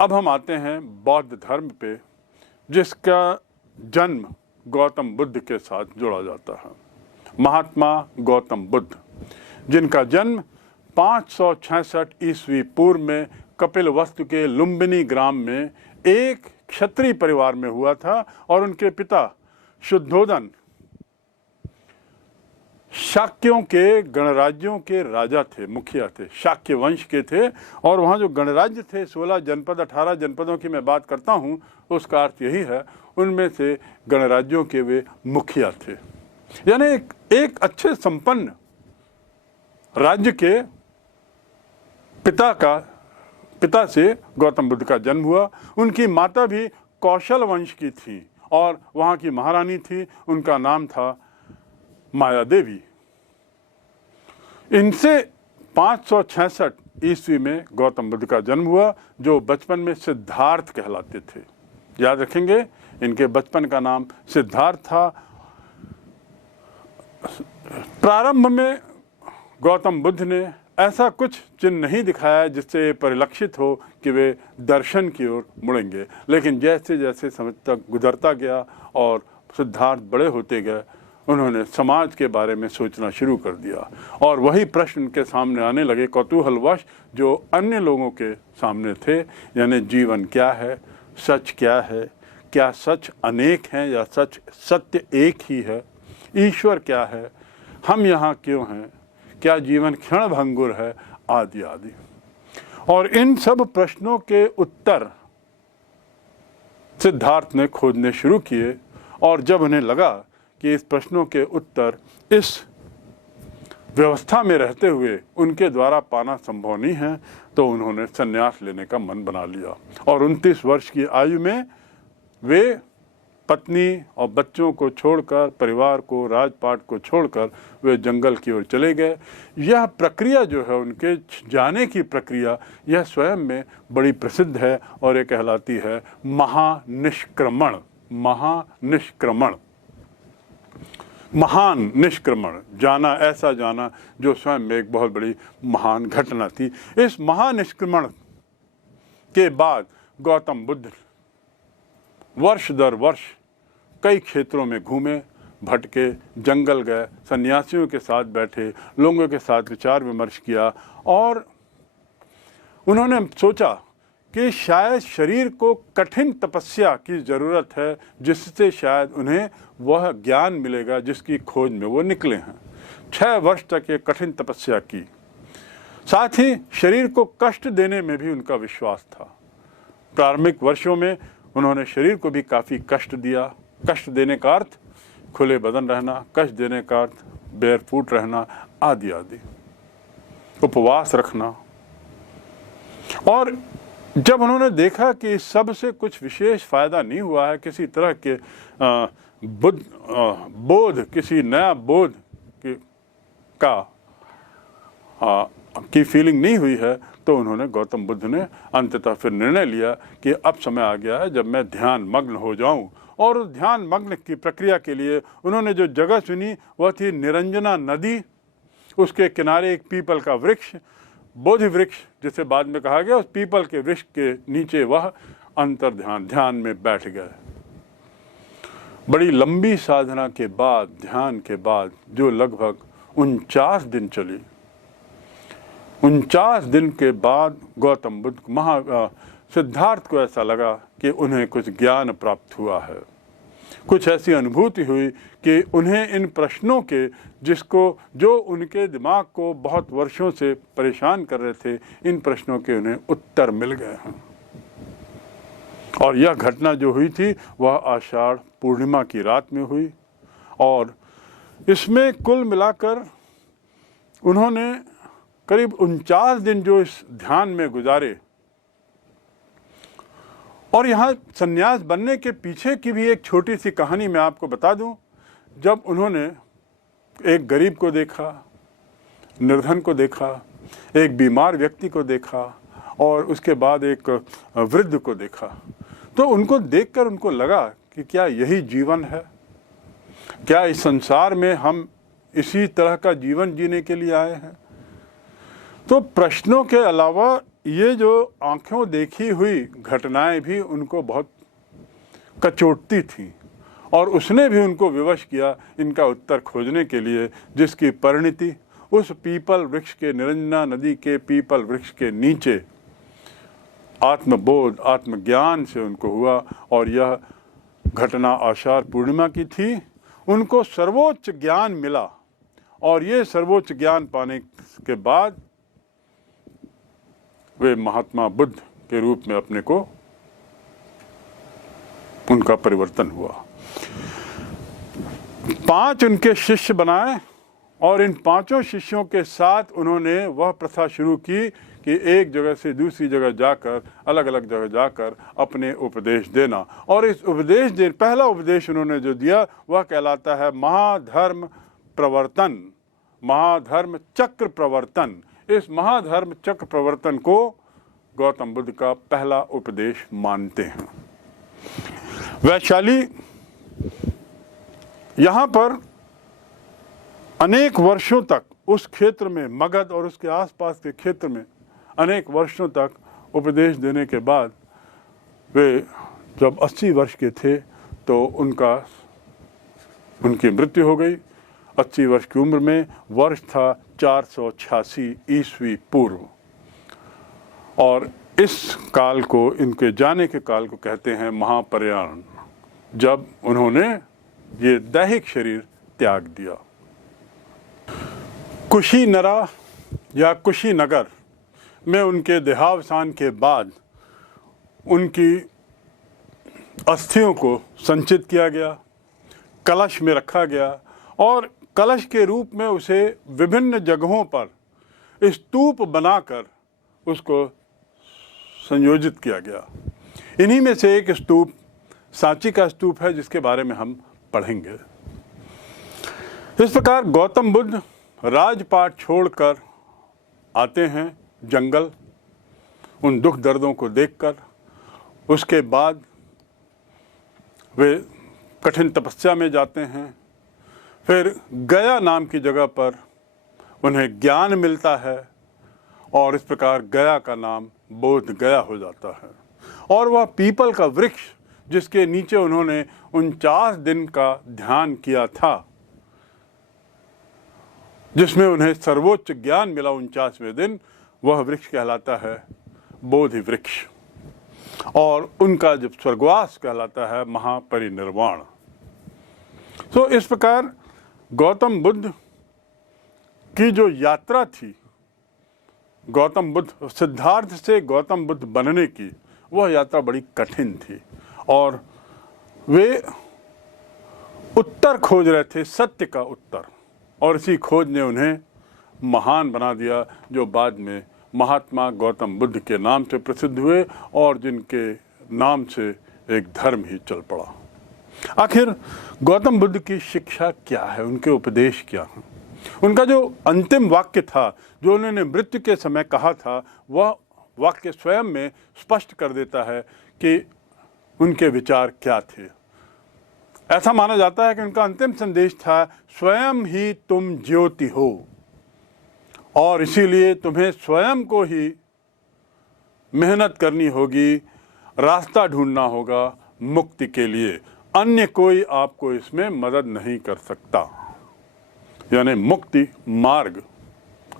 अब हम आते हैं बौद्ध धर्म पे, जिसका जन्म गौतम बुद्ध के साथ जोड़ा जाता है। महात्मा गौतम बुद्ध, जिनका जन्म 566 ईस्वी पूर्व में कपिलवस्तु के लुम्बिनी ग्राम में एक क्षत्रिय परिवार में हुआ था, और उनके पिता शुद्धोदन शाक्यों के गणराज्यों के राजा थे, मुखिया थे, शाक्य वंश के थे। और वहाँ जो गणराज्य थे 16 जनपद, 18 जनपदों की मैं बात करता हूँ, उसका अर्थ यही है, उनमें से गणराज्यों के वे मुखिया थे। यानी एक अच्छे संपन्न राज्य के पिता से गौतम बुद्ध का जन्म हुआ। उनकी माता भी कौशल वंश की थी और वहाँ की महारानी थी, उनका नाम था माया देवी। इनसे 566 ईस्वी में गौतम बुद्ध का जन्म हुआ, जो बचपन में सिद्धार्थ कहलाते थे। याद रखेंगे, इनके बचपन का नाम सिद्धार्थ था। प्रारंभ में गौतम बुद्ध ने ऐसा कुछ चिन्ह नहीं दिखाया जिससे परिलक्षित हो कि वे दर्शन की ओर मुड़ेंगे, लेकिन जैसे जैसे समय तक गुजरता गया और सिद्धार्थ बड़े होते गए, उन्होंने समाज के बारे में सोचना शुरू कर दिया, और वही प्रश्न उनके सामने आने लगे कौतूहलवश, जो अन्य लोगों के सामने थे। यानी जीवन क्या है, सच क्या है, क्या सच अनेक हैं या सच सत्य एक ही है, ईश्वर क्या है, हम यहाँ क्यों हैं, क्या जीवन क्षणभंगुर है, आदि आदि। और इन सब प्रश्नों के उत्तर सिद्धार्थ ने खोजने शुरू किए, और जब उन्हें लगा कि इस प्रश्नों के उत्तर इस व्यवस्था में रहते हुए उनके द्वारा पाना संभव नहीं है, तो उन्होंने संन्यास लेने का मन बना लिया। और 29 वर्ष की आयु में वे पत्नी और बच्चों को छोड़कर, परिवार को, राजपाट को छोड़कर वे जंगल की ओर चले गए। यह प्रक्रिया जो है, उनके जाने की प्रक्रिया, यह स्वयं में बड़ी प्रसिद्ध है और ये कहलाती है महानिष्क्रमण। महानिष्क्रमण, महान निष्क्रमण, जाना, ऐसा जाना जो स्वयं में एक बहुत बड़ी महान घटना थी। इस महानिष्क्रमण के बाद गौतम बुद्ध वर्ष दर वर्ष कई क्षेत्रों में घूमे, भटके, जंगल गए, सन्यासियों के साथ बैठे, लोगों के साथ विचार विमर्श किया, और उन्होंने सोचा कि शायद शरीर को कठिन तपस्या की ज़रूरत है, जिससे शायद उन्हें वह ज्ञान मिलेगा जिसकी खोज में वो निकले हैं। 6 वर्ष तक ये कठिन तपस्या की। साथ ही शरीर को कष्ट देने में भी उनका विश्वास था। प्रारंभिक वर्षों में उन्होंने शरीर को भी काफ़ी कष्ट दिया। कष्ट देने का अर्थ खुले बदन रहना, कष्ट देने का अर्थ बेयरफूट रहना, आदि आदि, उपवास रखना। और जब उन्होंने देखा कि इस सब से कुछ विशेष फायदा नहीं हुआ है, किसी तरह के बोध, किसी नया बोध की फीलिंग नहीं हुई है, तो उन्होंने, गौतम बुद्ध ने अंततः फिर निर्णय लिया कि अब समय आ गया है जब मैं ध्यान मग्न हो जाऊं। और उस ध्यान मग्न की प्रक्रिया के लिए उन्होंने जो जगह चुनी वह थी निरंजना नदी, उसके किनारे एक पीपल का वृक्ष, बोधि वृक्ष जिसे बाद में कहा गया, उस पीपल के वृक्ष के नीचे वह अंतर ध्यान में बैठ गए। बड़ी लंबी साधना के बाद, ध्यान के बाद, जो लगभग 49 दिन चली, 49 दिन के बाद गौतम बुद्ध सिद्धार्थ को ऐसा लगा कि उन्हें कुछ ज्ञान प्राप्त हुआ है, कुछ ऐसी अनुभूति हुई कि उन्हें इन प्रश्नों के, जो उनके दिमाग को बहुत वर्षों से परेशान कर रहे थे, इन प्रश्नों के उन्हें उत्तर मिल गए हैं। और यह घटना जो हुई थी वह आषाढ़ पूर्णिमा की रात में हुई, और इसमें कुल मिलाकर उन्होंने करीब 49 दिन जो इस ध्यान में गुजारे। और यहाँ सन्यास बनने के पीछे की भी एक छोटी सी कहानी मैं आपको बता दूं। जब उन्होंने एक गरीब को देखा, निर्धन को देखा, एक बीमार व्यक्ति को देखा, और उसके बाद एक वृद्ध को देखा, तो उनको देखकर उनको लगा कि क्या यही जीवन है? क्या इस संसार में हम इसी तरह का जीवन जीने के लिए आए हैं? तो प्रश्नों के अलावा ये जो आंखों देखी हुई घटनाएं भी उनको बहुत कचोटती थी और उसने भी उनको विवश किया इनका उत्तर खोजने के लिए, जिसकी परिणति उस पीपल वृक्ष के, निरंजना नदी के पीपल वृक्ष के नीचे आत्मबोध, आत्मज्ञान से उनको हुआ। और यह घटना आषाढ़ पूर्णिमा की थी। उनको सर्वोच्च ज्ञान मिला और ये सर्वोच्च ज्ञान पाने के बाद वे महात्मा बुद्ध के रूप में अपने को, उनका परिवर्तन हुआ। 5 उनके शिष्य बनाए और इन 5 शिष्यों के साथ उन्होंने वह प्रथा शुरू की कि एक जगह से दूसरी जगह जाकर, अलग अलग जगह जाकर अपने उपदेश देना। और इस पहला उपदेश उन्होंने जो दिया वह कहलाता है महाधर्म प्रवर्तन, महाधर्म चक्र प्रवर्तन। इस महाधर्म चक्र प्रवर्तन को गौतम बुद्ध का पहला उपदेश मानते हैं। वैशाली यहाँ पर अनेक वर्षों तक उस क्षेत्र में, मगध और उसके आसपास के क्षेत्र में अनेक वर्षों तक उपदेश देने के बाद वे जब 80 वर्ष के थे तो उनकी मृत्यु हो गई। 80 वर्ष की उम्र में। वर्ष था 486 ईस्वी पूर्व। और इस काल को, इनके जाने के काल को कहते हैं महाप्रयाण, जब उन्होंने ये दैहिक शरीर त्याग दिया। कुशीनरा या कुशीनगर में उनके देहावसान के बाद उनकी अस्थियों को संचित किया गया, कलश में रखा गया और कलश के रूप में उसे विभिन्न जगहों पर स्तूप बनाकर उसको संयोजित किया गया। इन्हीं में से एक स्तूप सांची का स्तूप है, जिसके बारे में हम पढ़ेंगे। इस प्रकार गौतम बुद्ध राजपाट छोड़कर आते हैं जंगल, उन दुख दर्दों को देखकर। उसके बाद वे कठिन तपस्या में जाते हैं। फिर गया नाम की जगह पर उन्हें ज्ञान मिलता है और इस प्रकार गया का नाम बोध गया हो जाता है। और वह पीपल का वृक्ष जिसके नीचे उन्होंने 49 दिन का ध्यान किया था, जिसमें उन्हें सर्वोच्च ज्ञान मिला 49वें दिन, वह वृक्ष कहलाता है बोधि वृक्ष। और उनका जब स्वर्गवास कहलाता है महापरिनिर्वाण। तो इस प्रकार गौतम बुद्ध की जो यात्रा थी, गौतम बुद्ध, सिद्धार्थ से गौतम बुद्ध बनने की, वह यात्रा बड़ी कठिन थी। और वे उत्तर खोज रहे थे, सत्य का उत्तर। और इसी खोज ने उन्हें महान बना दिया, जो बाद में महात्मा गौतम बुद्ध के नाम से प्रसिद्ध हुए और जिनके नाम से एक धर्म ही चल पड़ा। आखिर गौतम बुद्ध की शिक्षा क्या है, उनके उपदेश क्या हैं? उनका जो अंतिम वाक्य था, जो उन्होंने मृत्यु के समय कहा था, वह वाक्य स्वयं में स्पष्ट कर देता है कि उनके विचार क्या थे। ऐसा माना जाता है कि उनका अंतिम संदेश था, स्वयं ही तुम ज्योति हो और इसीलिए तुम्हें स्वयं को ही मेहनत करनी होगी, रास्ता ढूंढना होगा मुक्ति के लिए। अन्य कोई आपको इसमें मदद नहीं कर सकता। यानी मुक्ति मार्ग,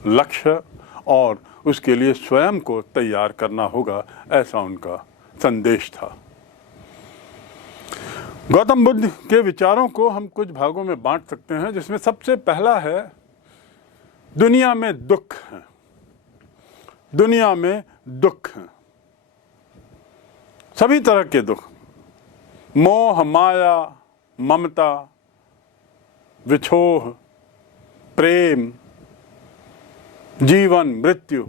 लक्ष्य, और उसके लिए स्वयं को तैयार करना होगा, ऐसा उनका संदेश था। गौतम बुद्ध के विचारों को हम कुछ भागों में बांट सकते हैं, जिसमें सबसे पहला है, दुनिया में दुख है। दुनिया में दुख है, सभी तरह के दुख, मोह, माया, ममता, विछोह, प्रेम, जीवन, मृत्यु,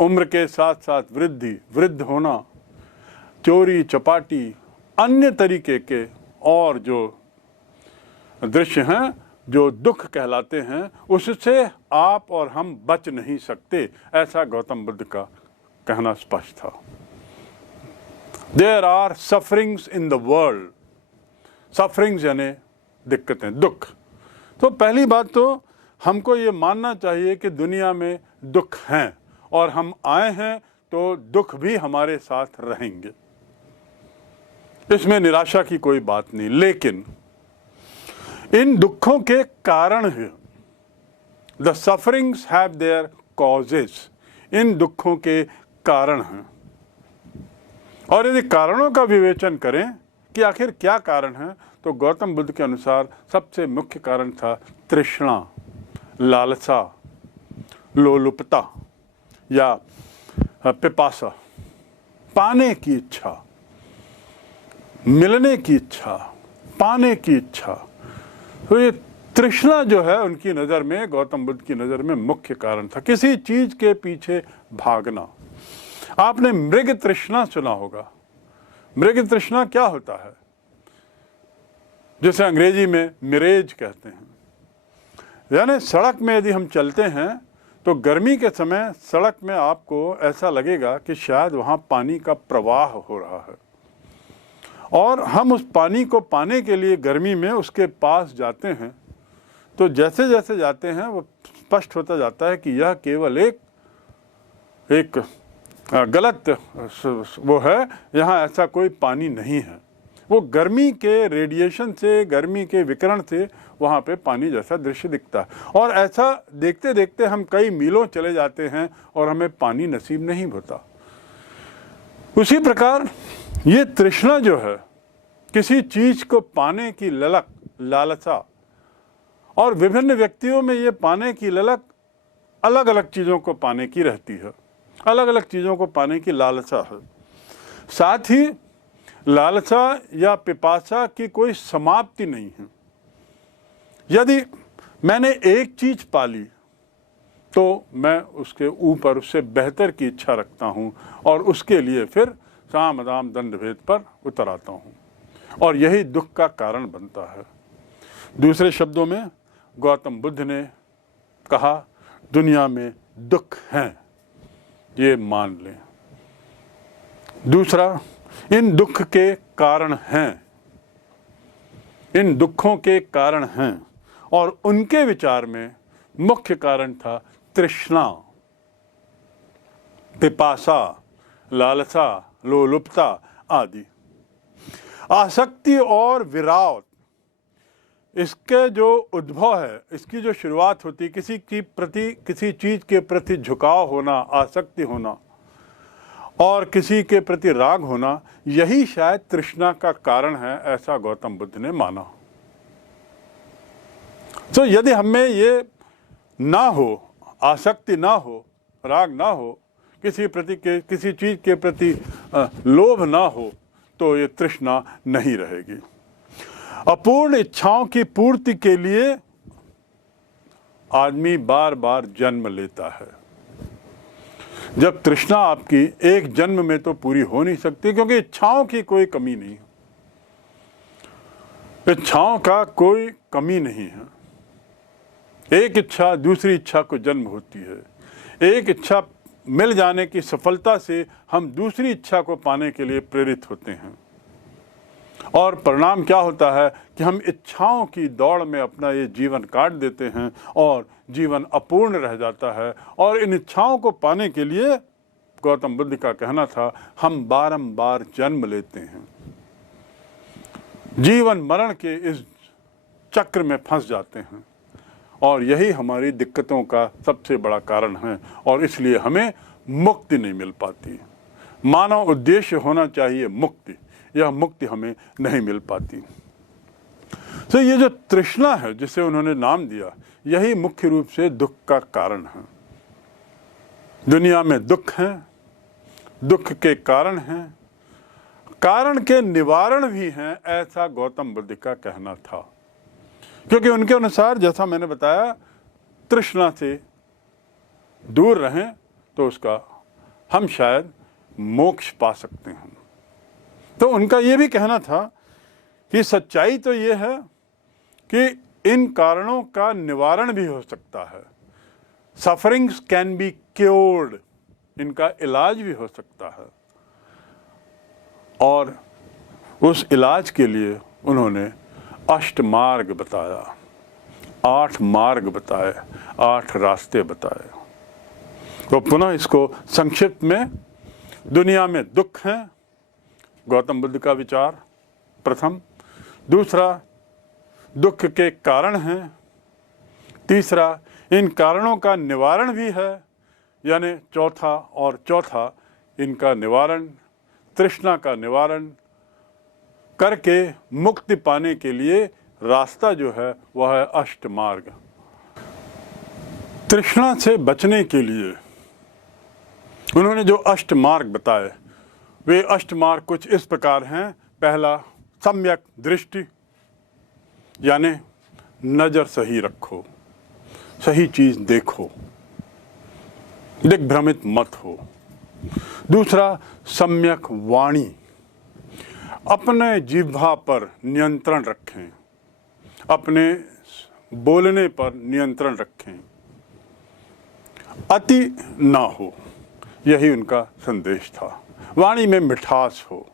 उम्र के साथ साथ वृद्धि, वृद्ध होना, चोरी चपाटी, अन्य तरीके के और जो दृश्य हैं, जो दुख कहलाते हैं, उससे आप और हम बच नहीं सकते, ऐसा गौतम बुद्ध का कहना स्पष्ट था। There are sufferings in the world. Sufferings यानी दिक्कतें, दुख। तो पहली बात तो हमको ये मानना चाहिए कि दुनिया में दुख हैं और हम आए हैं तो दुख भी हमारे साथ रहेंगे। इसमें निराशा की कोई बात नहीं, लेकिन इन दुखों के कारण है, the sufferings have their causes, इन दुखों के कारण हैं। और यदि कारणों का विवेचन करें कि आखिर क्या कारण है, तो गौतम बुद्ध के अनुसार सबसे मुख्य कारण था तृष्णा, लालसा, लोलुपता या पिपासा, पाने की इच्छा, मिलने की इच्छा, पाने की इच्छा। तो ये तृष्णा जो है उनकी नज़र में, गौतम बुद्ध की नज़र में मुख्य कारण था, किसी चीज के पीछे भागना। आपने मृग तृष्णा सुना होगा। मृग तृष्णा क्या होता है, जिसे अंग्रेजी में मिरेज कहते हैं। यानी सड़क में यदि हम चलते हैं तो गर्मी के समय सड़क में आपको ऐसा लगेगा कि शायद वहाँ पानी का प्रवाह हो रहा है, और हम उस पानी को पाने के लिए गर्मी में उसके पास जाते हैं, तो जैसे जैसे जाते हैं वो स्पष्ट होता जाता है कि यह केवल एक गलत वो है, यहाँ ऐसा कोई पानी नहीं है। वो गर्मी के रेडिएशन से, गर्मी के विकिरण से वहाँ पे पानी जैसा दृश्य दिखता है, और ऐसा देखते देखते हम कई मीलों चले जाते हैं और हमें पानी नसीब नहीं होता। उसी प्रकार ये तृष्णा जो है, किसी चीज को पाने की ललक, लालसा, और विभिन्न व्यक्तियों में ये पाने की ललक अलग अलग चीजों को पाने की रहती है, अलग अलग चीजों को पाने की लालसा है। साथ ही लालसा या पिपासा की कोई समाप्ति नहीं है। यदि मैंने एक चीज पाली तो मैं उसके ऊपर, उससे बेहतर की इच्छा रखता हूं, और उसके लिए फिर साम दाम दंड भेद पर उतर आता हूं, और यही दुख का कारण बनता है। दूसरे शब्दों में गौतम बुद्ध ने कहा, दुनिया में दुख हैं, ये मान लें। दूसरा, इन दुख के कारण हैं, इन दुखों के कारण हैं, और उनके विचार में मुख्य कारण था तृष्णा, पिपासा, लालसा, लोलुपता आदि। आसक्ति और विराट, इसके जो उद्भव है, इसकी जो शुरुआत होती, किसी चीज के प्रति झुकाव होना, आसक्ति होना, और किसी के प्रति राग होना, यही शायद तृष्णा का कारण है, ऐसा गौतम बुद्ध ने माना। तो यदि हमें ये ना हो, आसक्ति ना हो, राग ना हो, किसी चीज के प्रति लोभ ना हो, तो ये तृष्णा नहीं रहेगी। अपूर्ण इच्छाओं की पूर्ति के लिए आदमी बार बार जन्म लेता है। जब तृष्णा आपकी एक जन्म में तो पूरी हो नहीं सकती, क्योंकि इच्छाओं की कोई कमी नहीं है, इच्छाओं का कोई कमी नहीं है। एक इच्छा दूसरी इच्छा को जन्म होती है। एक इच्छा मिल जाने की सफलता से हम दूसरी इच्छा को पाने के लिए प्रेरित होते हैं, और परिणाम क्या होता है कि हम इच्छाओं की दौड़ में अपना ये जीवन काट देते हैं, और जीवन अपूर्ण रह जाता है। और इन इच्छाओं को पाने के लिए गौतम बुद्ध का कहना था, हम बारंबार जन्म लेते हैं, जीवन मरण के इस चक्र में फंस जाते हैं, और यही हमारी दिक्कतों का सबसे बड़ा कारण है, और इसलिए हमें मुक्ति नहीं मिल पाती। मानव उद्देश्य होना चाहिए मुक्ति, यह मुक्ति हमें नहीं मिल पाती। तो ये जो तृष्णा है, जिसे उन्होंने नाम दिया, यही मुख्य रूप से दुख का कारण है। दुनिया में दुख है, दुख के कारण हैं, कारण के निवारण भी हैं, ऐसा गौतम बुद्ध का कहना था। क्योंकि उनके अनुसार, जैसा मैंने बताया, तृष्णा से दूर रहें तो उसका हम शायद मोक्ष पा सकते हैं। तो उनका ये भी कहना था कि सच्चाई तो ये है कि इन कारणों का निवारण भी हो सकता है। सफरिंग्स कैन बी क्योर्ड, इनका इलाज भी हो सकता है। और उस इलाज के लिए उन्होंने 8 मार्ग बताया, 8 मार्ग बताए, 8 रास्ते बताए। तो पुनः इसको संक्षिप्त में, दुनिया में दुख हैं, गौतम बुद्ध का विचार प्रथम। दूसरा, दुख के कारण हैं। तीसरा, इन कारणों का निवारण भी है, यानी चौथा इनका निवारण, तृष्णा का निवारण करके मुक्ति पाने के लिए रास्ता जो है वह है अष्टमार्ग। तृष्णा से बचने के लिए उन्होंने जो अष्टमार्ग बताए, वे अष्टमार्ग कुछ इस प्रकार हैं। पहला, सम्यक दृष्टि, यानी नज़र सही रखो, सही चीज़ देखो, दिग्भ्रमित मत हो। दूसरा, सम्यक वाणी, अपने जिह्वा पर नियंत्रण रखें, अपने बोलने पर नियंत्रण रखें, अति ना हो, यही उनका संदेश था। वाणी में मिठास हो।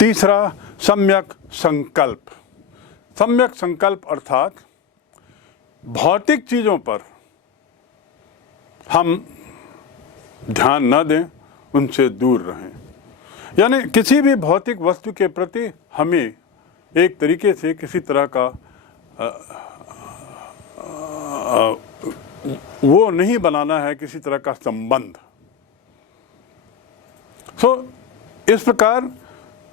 तीसरा, सम्यक संकल्प। सम्यक संकल्प अर्थात भौतिक चीज़ों पर हम ध्यान न दें, उनसे दूर रहें। यानी किसी भी भौतिक वस्तु के प्रति हमें एक तरीके से किसी तरह का वो नहीं बनाना है, किसी तरह का संबंध। इस प्रकार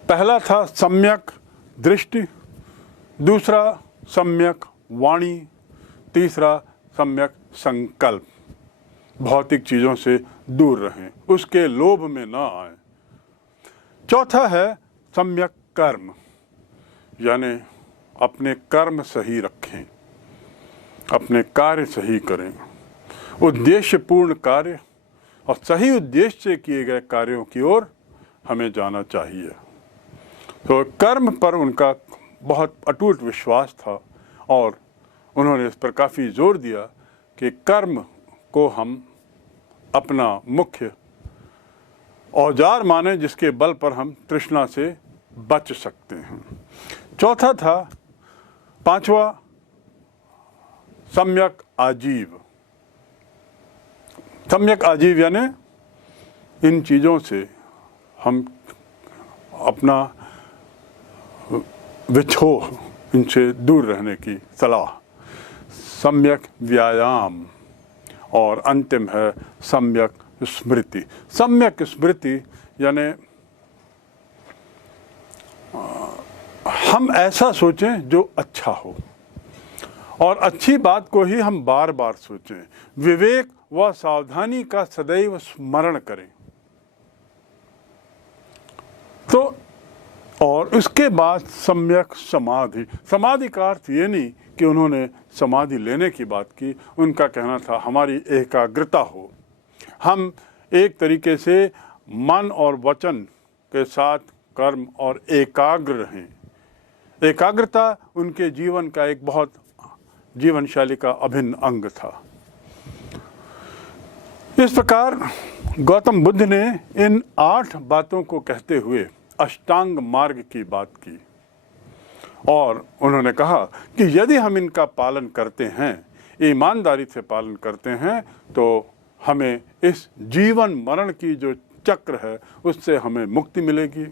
पहला था सम्यक दृष्टि, दूसरा सम्यक वाणी, तीसरा सम्यक संकल्प, भौतिक चीज़ों से दूर रहें, उसके लोभ में न आए। चौथा है सम्यक कर्म, यानी अपने कर्म सही रखें, अपने कार्य सही करें, उद्देश्यपूर्ण कार्य और सही उद्देश्य से किए गए कार्यों की ओर हमें जाना चाहिए। तो कर्म पर उनका बहुत अटूट विश्वास था और उन्होंने इस पर काफ़ी जोर दिया कि कर्म को हम अपना मुख्य औजार माने, जिसके बल पर हम तृष्णा से बच सकते हैं। चौथा था, पांचवा, सम्यक आजीव। सम्यक आजीव यानी इन चीज़ों से हम अपना विछोह, इनसे दूर रहने की सलाह। सम्यक व्यायाम और अंतिम है सम्यक स्मृति। सम्यक स्मृति यानी हम ऐसा सोचें जो अच्छा हो और अच्छी बात को ही हम बार बार सोचें। विवेक व सावधानी का सदैव स्मरण करें। तो और उसके बाद सम्यक समाधि। समाधि का अर्थ ये नहीं कि उन्होंने समाधि लेने की बात की, उनका कहना था हमारी एकाग्रता हो, हम एक तरीके से मन और वचन के साथ कर्म और एकाग्र रहें। एकाग्रता उनके जीवन का एक बहुत जीवन शैली का अभिन्न अंग था। इस प्रकार गौतम बुद्ध ने इन 8 बातों को कहते हुए अष्टांग मार्ग की बात की और उन्होंने कहा कि यदि हम इनका पालन करते हैं, ईमानदारी से पालन करते हैं, तो हमें इस जीवन मरण की जो चक्र है उससे हमें मुक्ति मिलेगी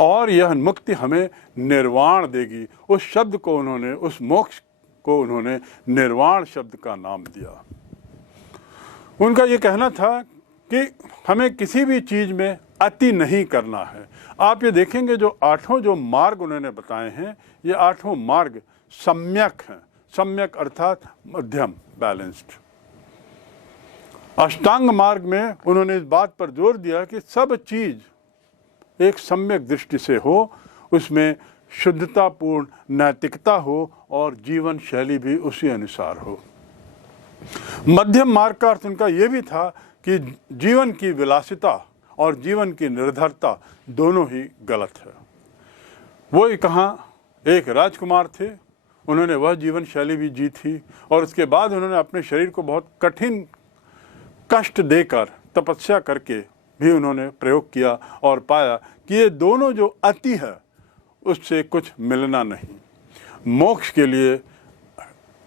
और यह मुक्ति हमें निर्वाण देगी। उस शब्द को उन्होंने, उस मोक्ष को उन्होंने निर्वाण शब्द का नाम दिया। उनका ये कहना था कि हमें किसी भी चीज़ में अति नहीं करना है। आप ये देखेंगे जो 8 जो मार्ग उन्होंने बताए हैं, ये 8 मार्ग सम्यक हैं। सम्यक अर्थात मध्यम, बैलेंस्ड। अष्टांग मार्ग में उन्होंने इस बात पर जोर दिया कि सब चीज़ एक सम्यक दृष्टि से हो, उसमें शुद्धतापूर्ण नैतिकता हो और जीवन शैली भी उसी अनुसार हो। मध्यम मार्ग का अर्थ उनका ये भी था कि जीवन की विलासिता और जीवन की निर्धरता दोनों ही गलत है। वो कहाँ एक राजकुमार थे, उन्होंने वह जीवन शैली भी जी थी और उसके बाद उन्होंने अपने शरीर को बहुत कठिन कष्ट देकर तपस्या करके भी उन्होंने प्रयोग किया और पाया कि ये दोनों जो अति है उससे कुछ मिलना नहीं। मोक्ष के लिए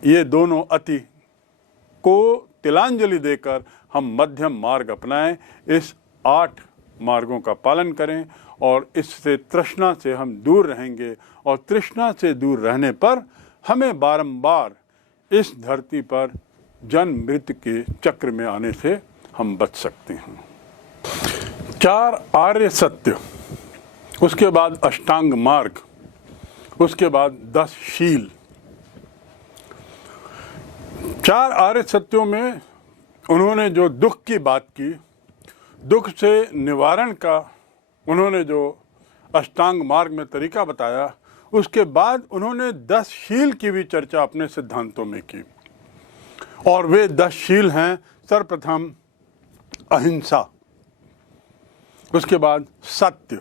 ये दोनों अति को तिलांजलि देकर हम मध्यम मार्ग अपनाएं। इस 8 मार्गों का पालन करें और इससे तृष्णा से हम दूर रहेंगे, और तृष्णा से दूर रहने पर हमें बारंबार इस धरती पर जन्म मृत्यु के चक्र में आने से हम बच सकते हैं। 4 आर्य सत्य, उसके बाद अष्टांग मार्ग, उसके बाद 10 शील। 4 आर्य सत्यों में उन्होंने जो दुख की बात की, दुख से निवारण का उन्होंने जो अष्टांग मार्ग में तरीका बताया, उसके बाद उन्होंने 10 शील की भी चर्चा अपने सिद्धांतों में की। और वे 10 शील हैं, सर्वप्रथम अहिंसा, उसके बाद सत्य,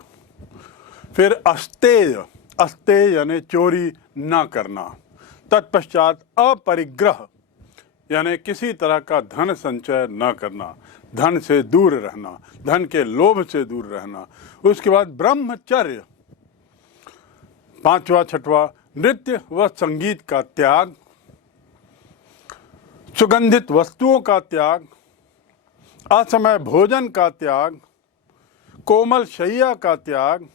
फिर अस्तेय, अस्तेय यानी चोरी ना करना, तत्पश्चात अपरिग्रह यानी किसी तरह का धन संचय न करना, धन से दूर रहना, धन के लोभ से दूर रहना, उसके बाद ब्रह्मचर्य, 5वां 6वां नृत्य व संगीत का त्याग, सुगंधित वस्तुओं का त्याग, असमय भोजन का त्याग, कोमल शैया का त्याग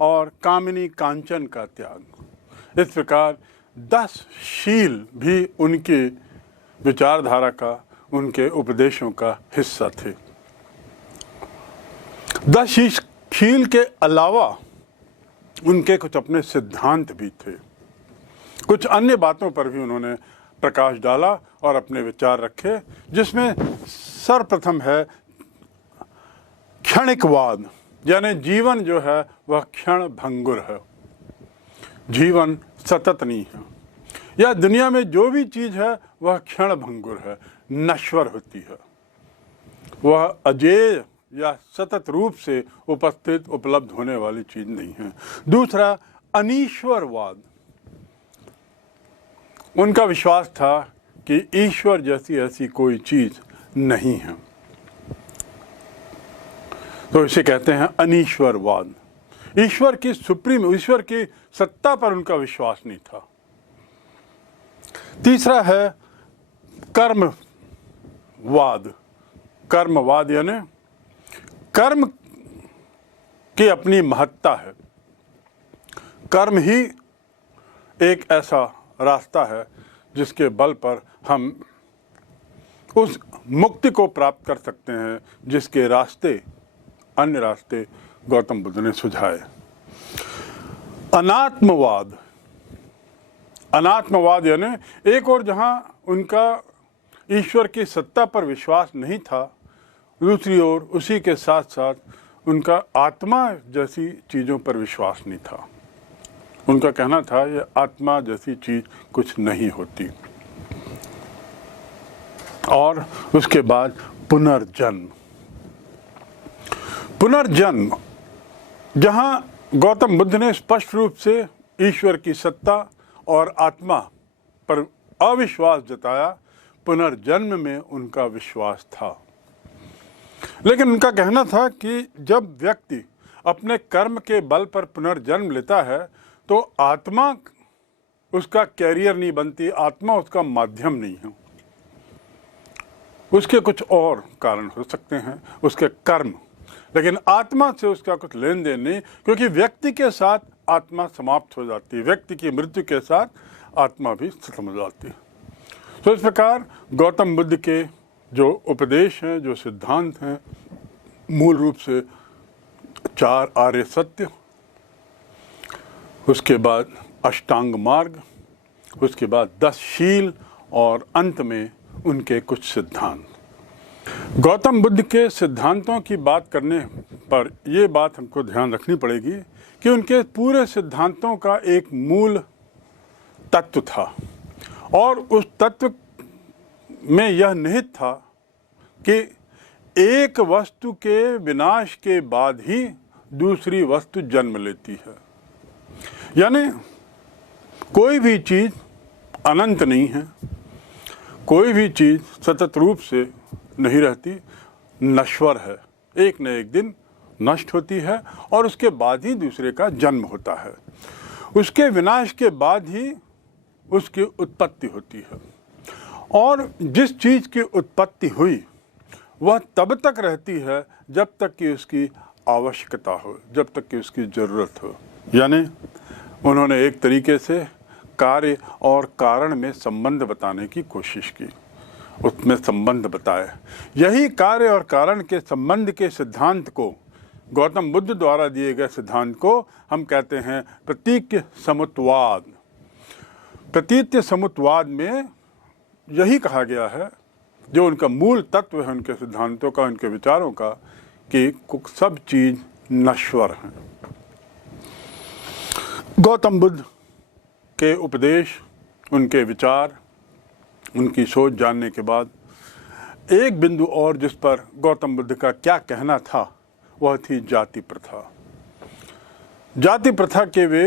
और कामिनी कांचन का त्याग। इस प्रकार 10 शील भी उनके विचारधारा का, उनके उपदेशों का हिस्सा थे। 10 शील के अलावा उनके कुछ अपने सिद्धांत भी थे, कुछ अन्य बातों पर भी उन्होंने प्रकाश डाला और अपने विचार रखे, जिसमें सर्वप्रथम है क्षणिकवाद, यानी जीवन जो है वह क्षण भंगुर है, जीवन सतत नहीं है। या दुनिया में जो भी चीज़ है वह क्षण भंगुर है, नश्वर होती है, वह अजेय या सतत रूप से उपस्थित उपलब्ध होने वाली चीज़ नहीं है। दूसरा अनीश्वरवाद, उनका विश्वास था कि ईश्वर जैसी ऐसी कोई चीज़ नहीं है, तो इसे कहते हैं अनीश्वरवाद। ईश्वर की सुप्रीम, ईश्वर की सत्ता पर उनका विश्वास नहीं था। तीसरा है कर्मवाद, कर्मवाद यानी कर्म की अपनी महत्ता है, कर्म ही एक ऐसा रास्ता है जिसके बल पर हम उस मुक्ति को प्राप्त कर सकते हैं जिसके रास्ते, अन्य रास्ते गौतम बुद्ध ने सुझाए। अनात्मवाद, अनात्मवाद यानी एक और जहां उनका ईश्वर की सत्ता पर विश्वास नहीं था, दूसरी ओर उसी के साथ साथ उनका आत्मा जैसी चीज़ों पर विश्वास नहीं था। उनका कहना था ये आत्मा जैसी चीज़ कुछ नहीं होती। और उसके बाद पुनर्जन्म, पुनर्जन्म जहां गौतम बुद्ध ने स्पष्ट रूप से ईश्वर की सत्ता और आत्मा पर अविश्वास जताया, पुनर्जन्म में उनका विश्वास था। लेकिन उनका कहना था कि जब व्यक्ति अपने कर्म के बल पर पुनर्जन्म लेता है तो आत्मा उसका कैरियर नहीं बनती, आत्मा उसका माध्यम नहीं है। उसके कुछ और कारण हो सकते हैं, उसके कर्म, लेकिन आत्मा से उसका कुछ लेन देन नहीं, क्योंकि व्यक्ति के साथ आत्मा समाप्त हो जाती है, व्यक्ति की मृत्यु के साथ आत्मा भी खत्म हो जाती है। तो इस प्रकार गौतम बुद्ध के जो उपदेश हैं, जो सिद्धांत हैं, मूल रूप से 4 आर्य सत्य, उसके बाद अष्टांग मार्ग, उसके बाद 10 शील और अंत में उनके कुछ सिद्धांत। गौतम बुद्ध के सिद्धांतों की बात करने पर यह बात हमको ध्यान रखनी पड़ेगी कि उनके पूरे सिद्धांतों का एक मूल तत्व था, और उस तत्व में यह निहित था कि एक वस्तु के विनाश के बाद ही दूसरी वस्तु जन्म लेती है। यानी कोई भी चीज़ अनंत नहीं है, कोई भी चीज़ सतत रूप से नहीं रहती, नश्वर है, एक न एक दिन नष्ट होती है और उसके बाद ही दूसरे का जन्म होता है। उसके विनाश के बाद ही उसकी उत्पत्ति होती है। और जिस चीज़ की उत्पत्ति हुई वह तब तक रहती है जब तक कि उसकी आवश्यकता हो, जब तक कि उसकी ज़रूरत हो। यानी उन्होंने एक तरीके से कार्य और कारण में संबंध बताने की कोशिश की, उसमें संबंध बताया। यही कार्य और कारण के संबंध के सिद्धांत को, गौतम बुद्ध द्वारा दिए गए सिद्धांत को हम कहते हैं प्रतीक्य समुत्तवाद। प्रतीक्य समुत्तवाद में यही कहा गया है, जो उनका मूल तत्व है उनके सिद्धांतों का, उनके विचारों का, कि सब चीज नश्वर है। गौतम बुद्ध के उपदेश, उनके विचार, उनकी सोच जानने के बाद एक बिंदु और जिस पर गौतम बुद्ध का क्या कहना था वह थी जाति प्रथा। जाति प्रथा के वे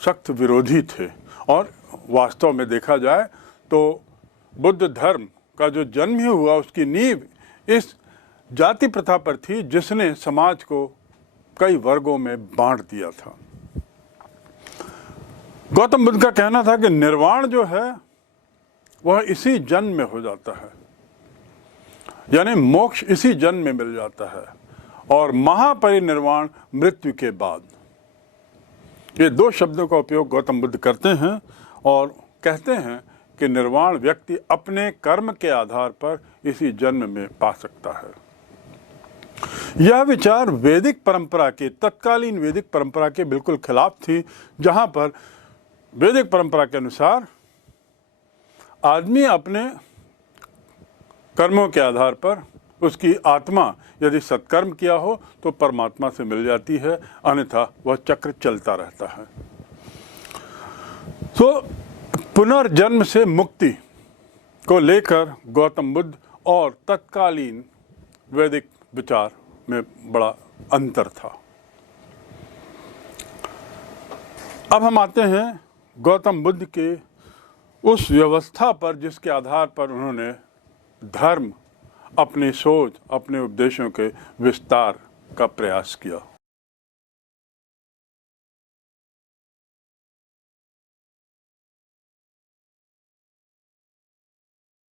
सख्त विरोधी थे और वास्तव में देखा जाए तो बुद्ध धर्म का जो जन्म ही हुआ उसकी नींव इस जाति प्रथा पर थी, जिसने समाज को कई वर्गों में बांट दिया था। गौतम बुद्ध का कहना था कि निर्वाण जो है वह इसी जन्म में हो जाता है, यानी मोक्ष इसी जन्म में मिल जाता है, और महापरिनिर्वाण मृत्यु के बाद। ये दो शब्दों का उपयोग गौतम बुद्ध करते हैं और कहते हैं कि निर्वाण व्यक्ति अपने कर्म के आधार पर इसी जन्म में पा सकता है। यह विचार वैदिक परंपरा के, तत्कालीन वैदिक परंपरा के बिल्कुल खिलाफ थी, जहां पर वैदिक परंपरा के अनुसार आदमी अपने कर्मों के आधार पर उसकी आत्मा यदि सत्कर्म किया हो तो परमात्मा से मिल जाती है, अन्यथा वह चक्र चलता रहता है। तो पुनर्जन्म से मुक्ति को लेकर गौतम बुद्ध और तत्कालीन वैदिक विचार में बड़ा अंतर था। अब हम आते हैं गौतम बुद्ध के उस व्यवस्था पर जिसके आधार पर उन्होंने धर्म, अपनी सोच, अपने उपदेशों के विस्तार का प्रयास किया।